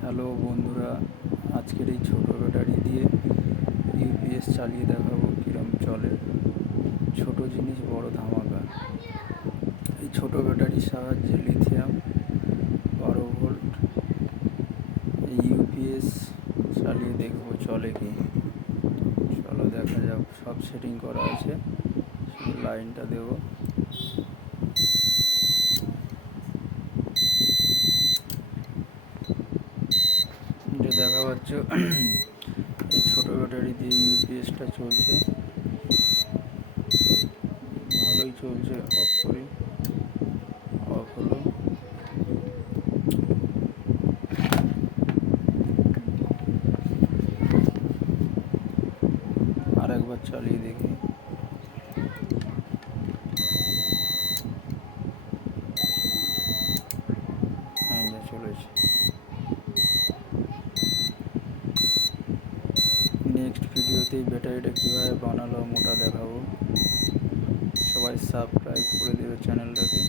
Hello বন্ধুরা, আজকের এই ছোটো ব্যাটারি দিয়ে ইউপিএস চালিয়ে দেখাবো কীরকম চলে। ছোট জিনিস বড় ধামাকা। এই ছোটো ব্যাটারির সাহায্যে লিথিয়াম 12 ভোল্ট এই ইউপিএস চালিয়ে দেখবো চলে কি। চলো দেখা যাক। সব সেটিং করা আছে, শুধু লাইনটা দেবো। যে দেখা পাচ্ছ এই ছোটো ব্যাটারি দিয়ে ইউপিএসটা চলছে, ভালোই চলছে। অফ করি, অফ হলো। আর একবার চালিয়ে দেখি। হ্যাঁ, যা চলেছে। নেক্সট ভিডিওতে এই ব্যাটারিটা কীভাবে বানালো মোটা দেখাবো। সবাই সাবস্ক্রাইব করে দেবে চ্যানেলটাকে।